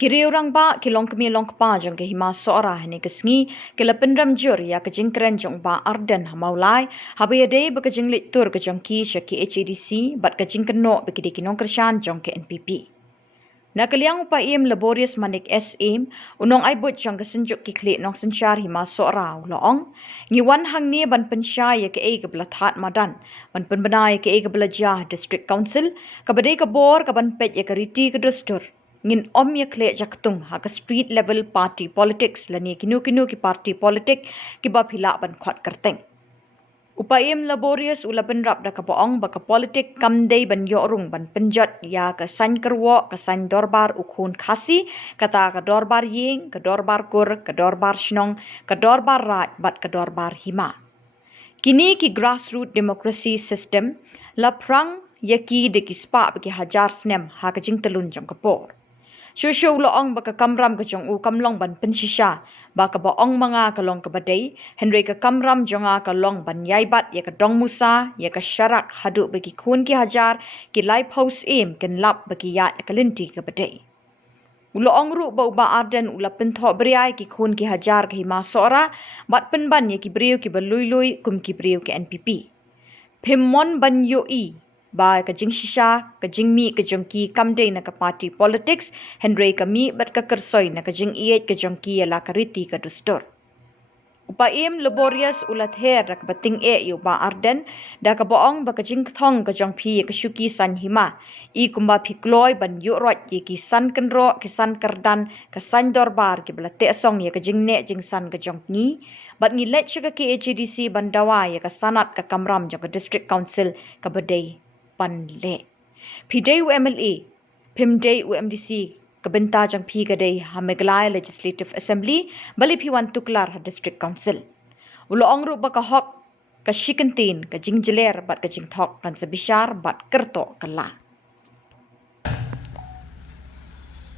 Kiri orang ba kilong kemi long pa jong ke Hima Sohra ni kesngi ke lependram jur ya ke Jingkren jong ba Arden hamaulai habi ade ba ke jinglit tur ke jong ki syaki HADC bat ke jingkeno ba ke dikinong kershan jong ke NPP. Na keliang upa im laborious manik SM unong aibut jong ke senjuk ki klik nong senchar Hima Sohra uloong ngiwan hang ni ban Pynphai ya ke ke belathat madan ban penbenai ke belajar district council ke badai Khubor ke ban pet ya ke riti ke dustur ngin om ya kle jaktung ha ka street level party politics lani kinu ki party politik ki ba phila ban khot kerteng upayem laborious ulaban rap da ka poong ba ka politik kamdei ban yorung ban penjat ya ka san kerwo ka san dorbar ukhun khasi kata ka dorbar ying ka dorbar kur ka dorbar shnong ka dorbar raj bat ka dorbar hima kini ki grassroots democracy system la prang yaki de ki spa ki hajar snem ha ka jing telun jong kapor Shushu loong baka kamram ka jong u kamlong ban Pyrshah baka baong mga kalong kabadai Henry ka kamram jonga ka long ban yaibat ya ka dong musa ya ka syarak hadu bagi kun ki hajar ki live house aim ken lap bagi ya ka linti ka badai Uloong ru ba uba Arden ula pentho beriai ki kun ki hajar ki Hima Sohra bat penban ya ki beriu ki balui kum ki beriu ki NPP Phimmon ban yoi ba ka jing shisha ka jing mi ka jongki kamdei na ka party politics Henry ka mi bat ka kersoi na ka jing iet ka jongki ala ka riti ka dustur upaim laborious ulat her rak bating yu ba Arden da ka boong ba ka jing thong ka jongpi ka syuki san hima I kumba phikloi ban yu rot ye ki san kenro ki san kerdan ka san dorbar ki belate song ye ka jing ne jing san ka jongni bat ngi let ka ki HADC bandawa ye ka sanat ka kamram jong ka district council ka badai panle pidei UMLA pimdei UMDC kabenta jang pi kadei ha Meghalaya Legislative Assembly bali piwan tuklar ha district council uloong ru ba ka hok ka shikentin ka jingjeler bat ka jingthok kan sebishar bat kerto kala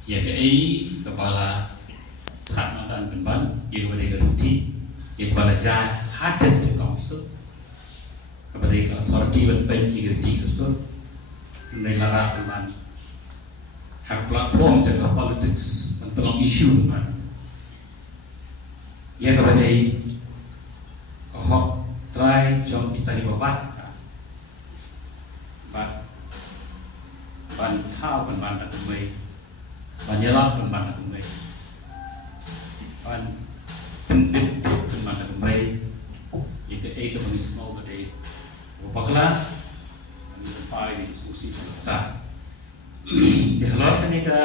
ya ke kepala Khatmatan Temban yang pada ruti yang kepala jah district council kepada authority berpen integriti kusur melara teman hak platform jaga politics dan pelong isu teman ia kepada kohok try jom kita di babat ban thao ban tak kumai ban yelap ban tak kumai ban pentit ban tak kumai ia ke pengismau kedai Bakla, kami sampai diskusi kita. Di halal kini ke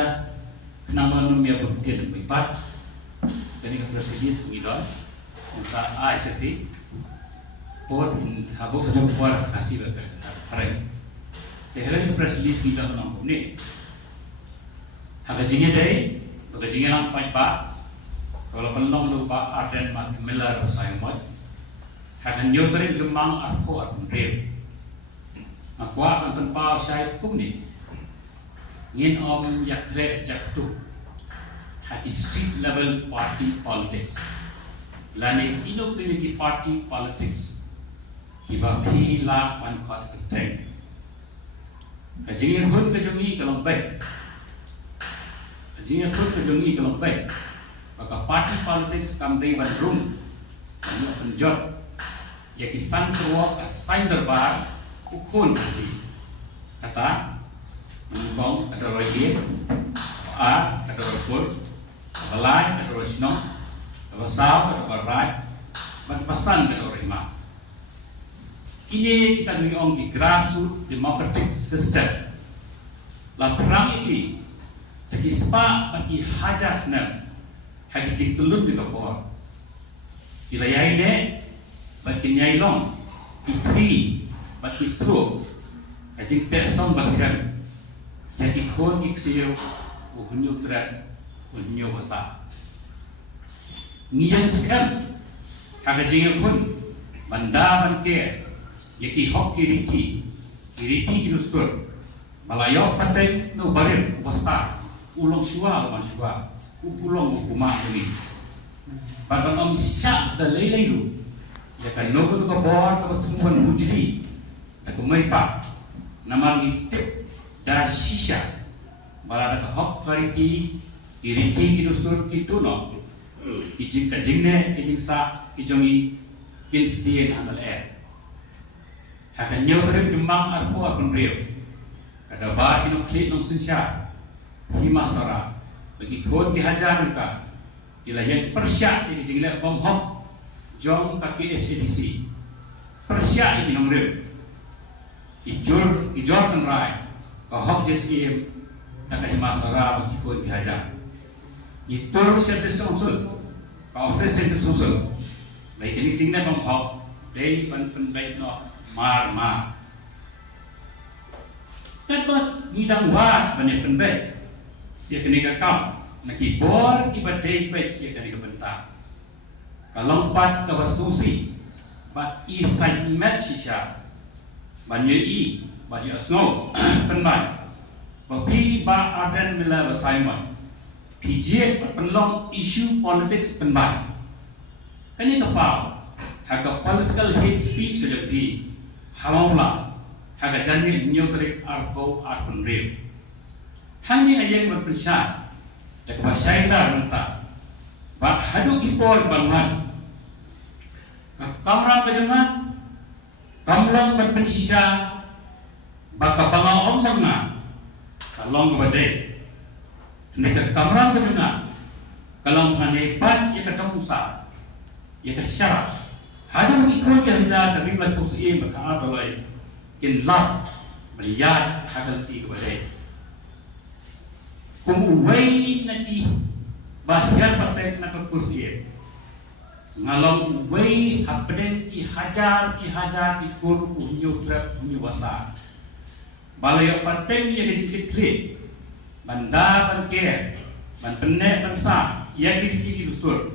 nama nomia berbukian berempat, kini ke presidius pengidon, usaha ICP, both in habuk kejumpuan kasih berharap. Di halal ke presidius kita menang ni, hagajingnya day, hagajingnya lang Paidbah, kalau penong lupa Arden Miller Simon. Hagan nyotering jemang arko armrem. Nakwa ang tanpa syai kumni. Ngin om yakre jaktu. Hati street level party politics. Lani ino kliniki party politics. Hiba pila man kot keteng. Kajingin hun kajongi kalong baik. Kajingin hun kajongi kalong baik. Maka party politics kamdei ban room. Kami penjot. Ya kisan keruak asain derbar ukun kasi kata menubang ada rohir ada rohkur balai ada rohnong ada saw ada barai berpasan ada rohima ini kita mengiong di grassroots democratic system la perang ini bagi spa bagi hajar senam hagi diktulun di Khubor wilayah ini Bagi nyailong, itri, bagi tru, ajik tersong baskan, jadi kon iksiyo, uhunyo tret, uhunyo basa. Ngiyang sekan, hagajingin kun, bandaban ke, yaki hok kiriti kinustur, malayok patay no barir, basta, ulong syua, uman syua, ukulong ukumah ini. Bagan om syak da lay-laylu, ya kan nogo ka bor ka tumban bujri ka mai pa namang itip da shisha bala ka hok kariti Iriti kidustur itu no, kijing kajingne kijing sa kijongi kinstien hanal Hakan nyaw terem jumang arpo akun rio. Kada ba kino klit nong sinsya. Hima Sohra bagi khod ki hajar ka. Ila yang Pyrshah ini jingle bom hok jong kaki HADC. Pyrshah ini nong rio. Ijor kan rai. Ka hok JSM nak Hima Sohra bagi khod ki hajar. Itur center songsul. Ka office center songsul. Baik ini jingle bom hok dei pan baik no mar. Kan ngidang wat banyak penbet. Dia kena kakam. Nak Khubor dei pet dia kena kebentar. Kalau pat kawasusi, bat isai match shisha. Banyak banyak snow penbai. Bapi ba adan mila Simon. PJ penlong isu politics penbai. Kani tapau. Haga political hate speech kejapi. Hamaulah. Haga janji neutrik arko arkun real. Hanya ayat berpersyarat. Dekat masyarakat mentah. Bak hadu Khubor bangunan. Kamram berjemaah. Kamram berpensisya. Baka bangau omongna. Kalong kepada. Dekat kamram berjemaah. Kalau menganebat ia ketemu sah. Ia kesyarat. Hadu ikut yang zat dari lat pusi berkat oleh kinlap melihat hagalti kepada. Kumuway naki bahyan patek nak kursi. Ngalong uway hapden ki hajar ikur unyu trap unyu wasa. Balai patek ni ada sikit klik. Banda banker, ban penek bangsa, ia kiri dustur.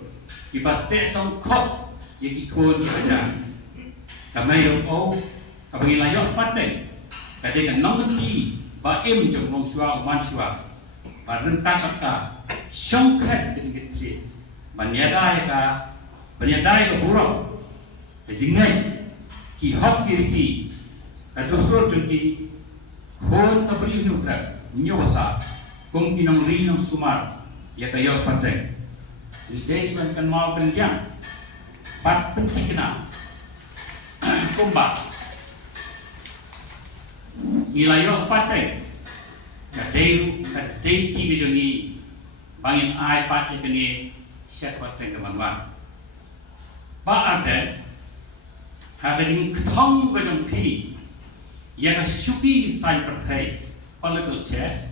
Ibatek songkot yang ikut hajar. Kami yang kami layak patek. Kadang kan nongki baim jom long shua uman shua. Barang kata songkat kecil-kecil. Banyadai ke buruk. Kejingai ki hok kiriti. Kadustur jengki khon kabri nyukrat nyawasa. Kung kinong rinong sumar ya kayak patek. Idei kan mau penjang. Pat penting kena kumbak nilayo patek kadai tiga jongi bangin ai pat ikani set patek kemanwan ba ada hagajing thong gajong pi ya suki sai perthai political chat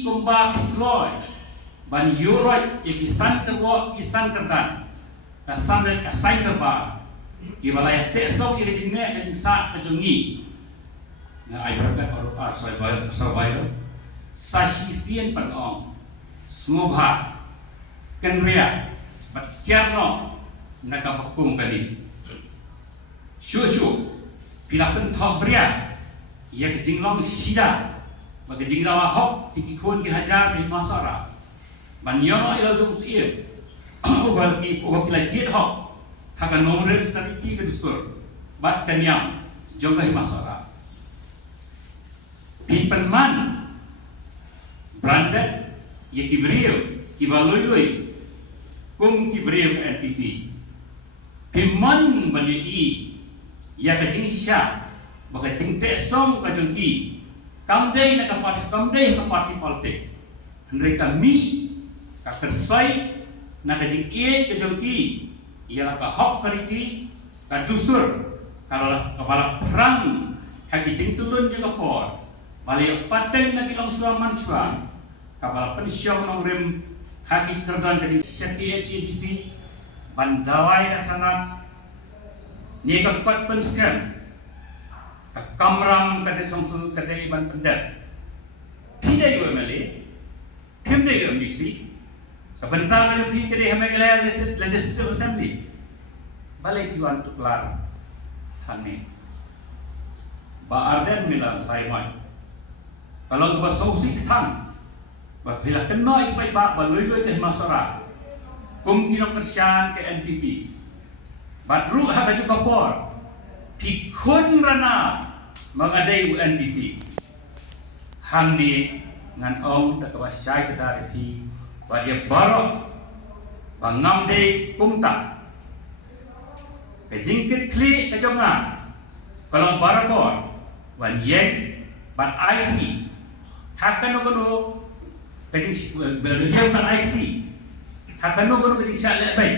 kumbak deploy ban yoroi ikisan terwo kisan terdan Samla asai terba, Meghalaya teksau yang jingle yang sa kejongi, na ay berkat orang survival, sasisian panong, sumubha, kenria, batkiarno, nakapakum kani, shu, pilapen thok bria, ya kejinglong sida, bagajinglawa hok, tikikun kihajar di Sohra, banyono iladung siir. Wakil jid hok hakan nomor tariki ke dustur bat kanyam jongga Hima Sohra Pynphai branded ye kibriyo kibaloi kum kibriyo NPP Pimman bani ya kajing sya baka jingte som kajongki kamdei na kapati politics mereka mi kakersai nak kajing kejongki ialah ka hok kariti ka dustur kalau kepala perang haki jing tulun juga por balik paten na bilang suaman suam kepala pensiun nong rem haki terdan kajing syaki HADC bandawai sangat ni kepat penskan ka kamram kade songsul kade iban pendat pidai go male pimde go misi Sebentar lagi pergi ke Meghalaya Legislative Assembly. Balik yuan tu kelar. Hane. Ba arden milan Simon. Kalau gua solusi ketang. Ba bila kena ipai ba baloi-loi ke Hima Sohra. Kum kino Pyrshah ke NPP. Ba ru ha ka Khubor. Pikun rana mengadai NPP. Hane ngan ong da ka syai ka da pi ba ye baro ba ngam de kumta ke jingkit kli ka jonga kalau barabor wan yen ban IT hakano kono ke jing berlian ban IT hakano kono ke jing sya le bai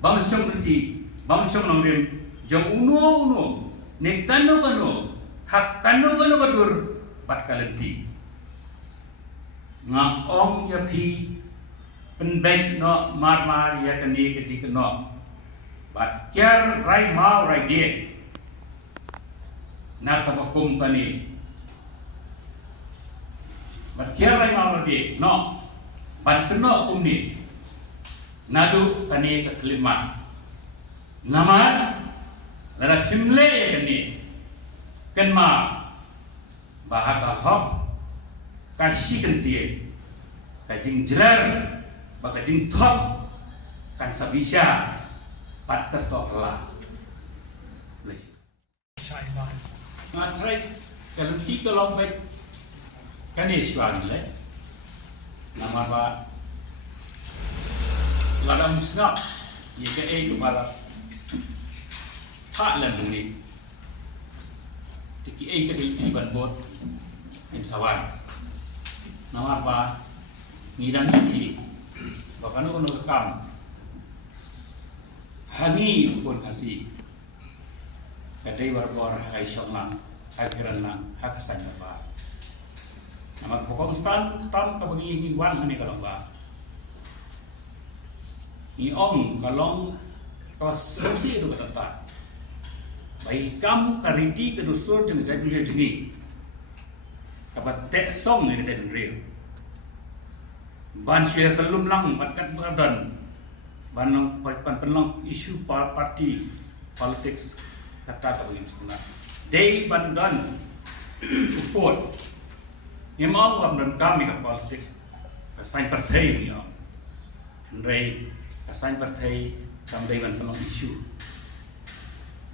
bang song berti bang song nong rim jong uno ne kano hakano kono badur bat kalenti nga ong ya pi penbek no mar ya kani ke jing no but care right mau right there na kapakum kani but care right mau right there no but no kumni nadu kani ke kelima nama lara kimle kani kenma bahaka hok kasih kentie kajing jelar bakajing top kan sabisha pat tertolak Saiban ngatrai kalau tiga lompet kaniswan le nama ba ladam snap ye ke e mara tha lam ni tiki e ke ban bot in sawan nama ba ngidang ni bakano kono kam hangi khuborkhasi kadai wargor hai Shillong hai Pyrshah hai khasinews ba nama pokok stan tam ka bagi ni wan ni kalong ba ni ong kalong ka sesi itu kata bai kam kariti ke dusur jeng jai bi jengi kabat tek song ni jai bi ban share kelum lang patkat beradan banong penlong isu parti politics kata tak boleh sebenar day bandan support memang bandan kami ke politics kasain partai ni Henry kasain partai kami ban penlong isu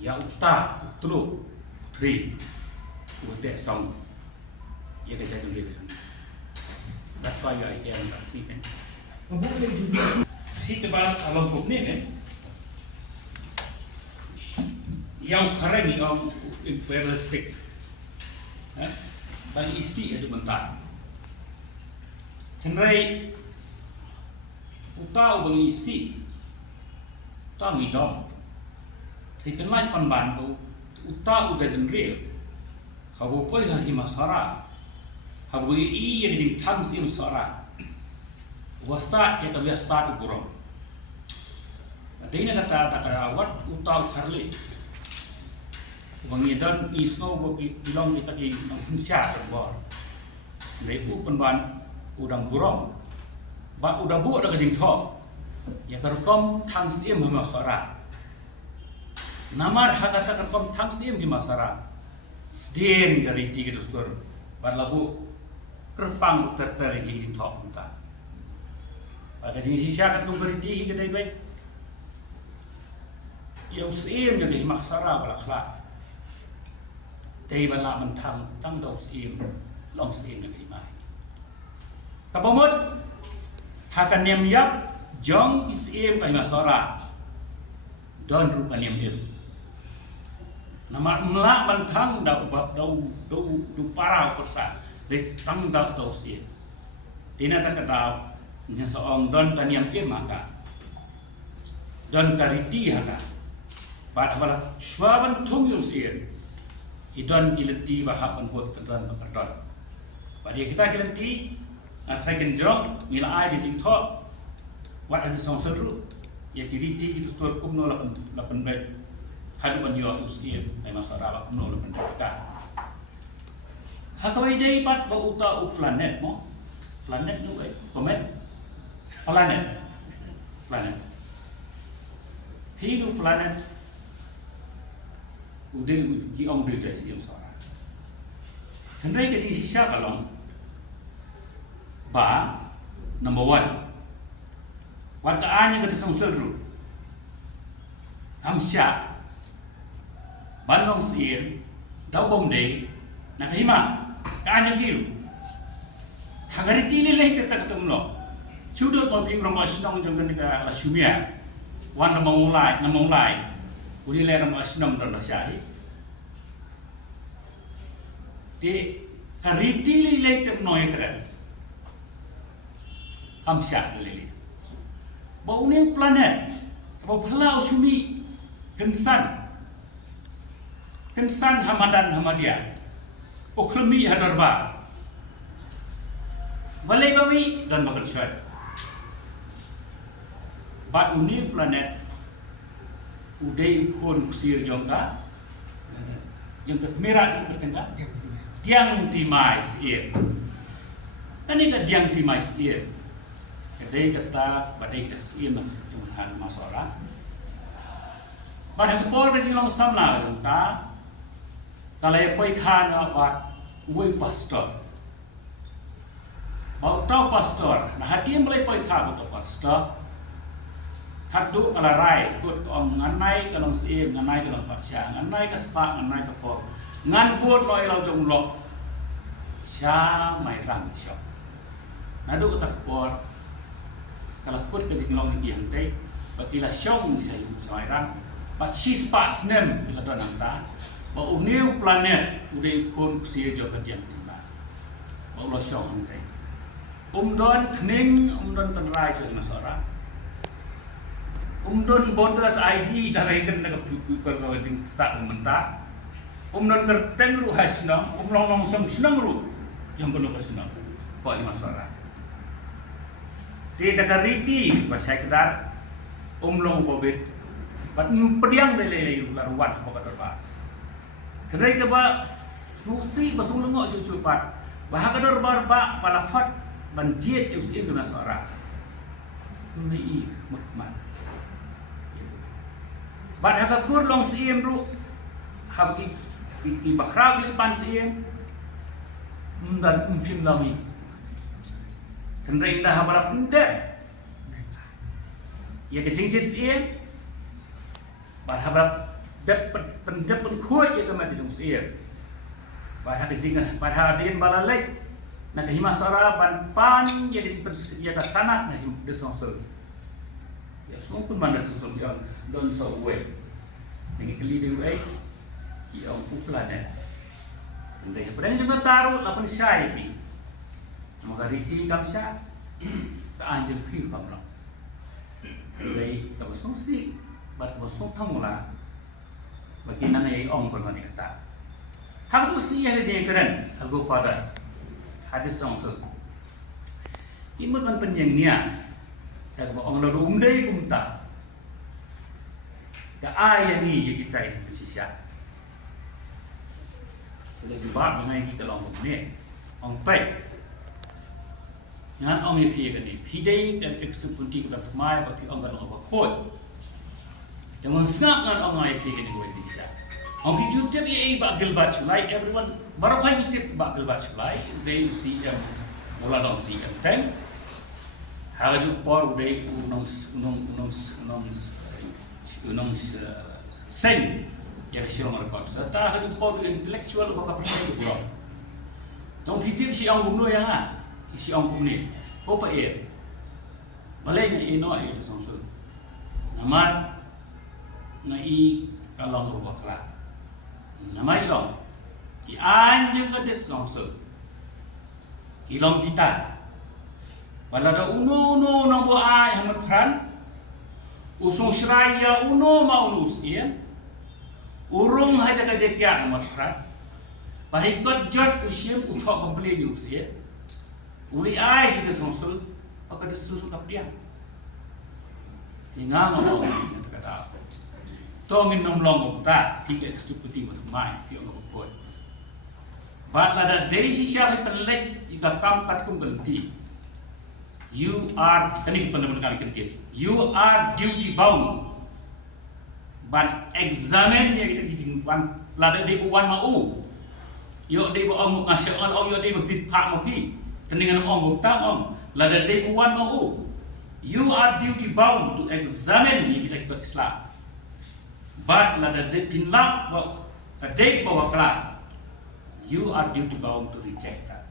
ya uta utlu tri utek song ya ke jadi dia. That's why I hear that see kan. Boleh juga. Hit about along kop ni yang keren yang imperialistic. Bagi isi ada bentar. Cenderai utau bagi isi. Utau ni dong. Tapi lain panban tu utau udah dengre. Kau boleh Hima Sohra. Kau boleh yang jing thang sim Sohra. Wasta ya kami start ukurong. Dina kata takarawat utau karli. Wangidan isno bilang kita ki langsung siap terbor. Leku penban udang burong. Ba udah bu ada kejing thok. Ya kerkom thang sim Hima Sohra. Namar hakata kerkom thang sim Hima Sohra. Sedin dari tiga dustur. Barlabu kerpang terteri kejing thok entah. Pada jenis sisa ketung beriti kita baik. Yang sim jadi Hima Sohra balaklah. Tei bala mentang tang dau sim long sim jadi Hima. Kabomot hakan niam yap jong isim Hima Sohra. Don rupa niam il. Nama melak mentang dau parau persa. Dari tang dau sim. Dina tak kedau. Nya seong don kaniam il maka. Don kariti haka. Bat bala swaban tung yung sim. Idon ilenti bahap buat kedon pekerdon. Pada kita ilenti atrai kenjong mila ai di jingtho. Wat ada song seru. Ya kiriti itu stor kumno lapan bed. Hadu banyo usim Hima Sohra kumno lapan bed ka. Hakawai dei pat ba uta planet mo. Planet nu ai komet. Planet. Hidup planet udah di om dia jadi Hima Sohra. Hendai ke sisa kalong ba number 1. Warga anya ke song seru. Kamsya Banong sir daw bomde nak Hima ka anya gilu. Hagariti leleh kita ketemu. Sudut mau ping rumah Shillong jangan dekat la Shumia. Wan namulai. Uli le rumah Shillong dan Syari. Di kariti leleh ternoy keren. Amsyak leleh. Bau ni planet. Bau pelau Shumi. Kensan Hamadan Hamadia. Oklemi Hadarba. Balai kami dan bakal syad. Bat uni planet udai pun kusir jongka yang kemerah di pertengah tiang timai sir. Tani ke tiang timai sir. Kedai kata badai kesir nak Tuhan masalah. Pada Khubor ke Shillong Samla jongka kalau poikan bat uai pastor. Bau tahu pastor, nah hati mulai poikan betul pastor. Kadu kalau rai, kut nganai kalau sih nganai kalau Pyrshah, nganai ke spa, nganai ke Khubor, ngan buat lo elau jong lo, Syah mai rang syok. Nadu kata Khubor, kalau kut ke Jingkren yang teh, batilah syong saya mai rang, but she's past nem bila tuan nanta, bau new planet udah pun kusir jauh ke tiang timah, bau lo syong teh. Don kening, don tenrai sesuatu Sohra. Don borders ID dari kan dekat people kau jeng start mentak. Don kerteng ru hasnam, long senang ru, jangan kau senang. Kau Hima Sohra. Tidak kariti pasal kedar, long bobet. Bat pediang dari laruan kau kata apa. Kedai keba susi basung lengok susupat. Bahak kadar barba palafat. Banjir yang sih dengan Sohra, ini mukman. Bad hakakur long siem ru, habis bakra gilipan siem, dan umcim lami. Tendai dah habalap undep, ya kecingcit siem, bad habalap dep kuat ya teman di dong siem, bad hakejingah, bad hadin balalek. Nak Hima Sohra pan jadi ya ke sana nak disonsol. Ya semua pun mana disonsol yang don so way. Dengan keli dia yang planet. Ndai pada juga taruh lapan syai pi. Maka riti kamsya tak anjel pi pamla. Ndai ka basongsi bat basong tamula. Bagi nang ai ong pun ni kata. Hak tu si ya Jingkren, aku father. Hadis songsul. Imut man penyengnya. Saya orang lalu umdai kumta. Dah ayah ni kita ini bersisa. Kalau jubah dengan kita langsung ni, orang baik. Jangan orang yang pilih ni. Hidai dan eksepunti kita temai, tapi orang kalau orang kod. Jangan senang dengan orang yang pilih ni boleh bisa. Orang hidup tiap ia bakal baculai, everyone baru kali tiap bakal baculai, they see mula dong see tank. Harga por they unong sen ya Shillong record. Serta harga por intellectual bakal percaya dia. Dong hidup si orang bunuh yang si orang bunuh. Apa ia? Malainya ino itu songsul. Namat nai kalau berbuat kelak. Namai long, ki anjing ke des langsung, ki long kita. Walau ada uno buat ai hamad peran, usung seraya uno mau usia, urung haja ke dekian hamad peran, bahikot jod usia uthok komplain usia, uli ai sudah langsung, apa des langsung kapian. Tinggal ngomong itu kata. Tongin nomlong kita tiga ekstupiti matumai tiang ngopot. Batla da desi siapa pelek jika kampat kum ganti. You are kani pendapat kami kenti. You are duty bound. But examine ya kita kijing wan lada de wan mau. Yo de bo ong ngasih on yo de bo pipak mau pi. Tendingan ong gupta ong lada de wan mau. You are duty bound to examine ya kita ikut Islam. But lada de pinlak a date bawa kelak, you are duty bound to reject that.